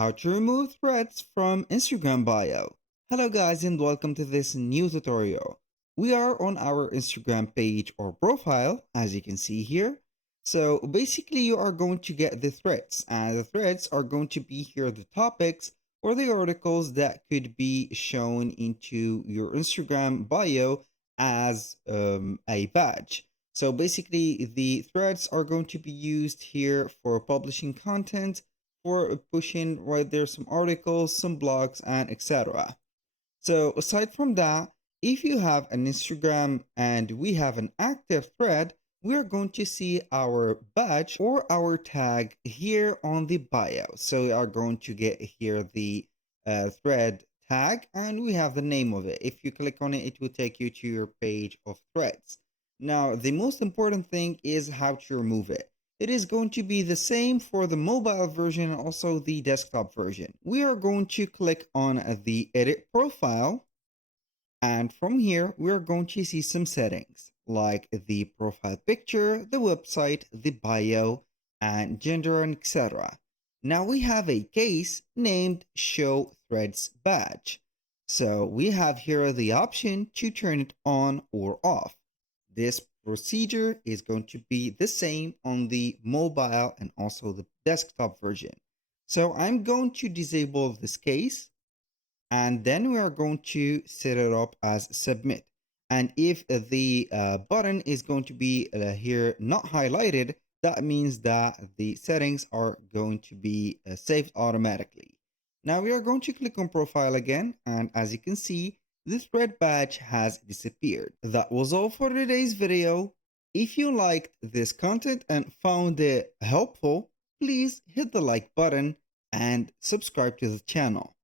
How to remove threads from Instagram bio. Hello guys and welcome to this new tutorial. We are on our Instagram page or profile as you can see here. So basically you are going to get the threads and the threads are going to be here the topics or the articles that could be shown into your Instagram bio as a badge. So basically the threads are going to be used here for publishing content for pushing right there some articles, some blogs, and etc. So aside from that, if you have an Instagram and we have an active thread, we're going to see our badge or our tag here on the bio. So we are going to get here the thread tag and we have the name of it. If you click on it, it will take you to your page of threads. Now, the most important thing is how to remove it. It is going to be the same for the mobile version and also the desktop version. We are going to click on the edit profile. And from here, we are going to see some settings like the profile picture, the website, the bio, and gender, and etc. Now we have a case named Show Threads Badge. So we have here the option to turn it on or off. This procedure is going to be the same on the mobile and also the desktop version. So I'm going to disable this case and then we are going to set it up as submit. And if the button is going to be here not highlighted, that means that the settings are going to be saved automatically. Now we are going to click on profile again, and as you can see, the thread badge has disappeared. That was all for today's video. If you liked this content and found it helpful, please hit the like button and subscribe to the channel.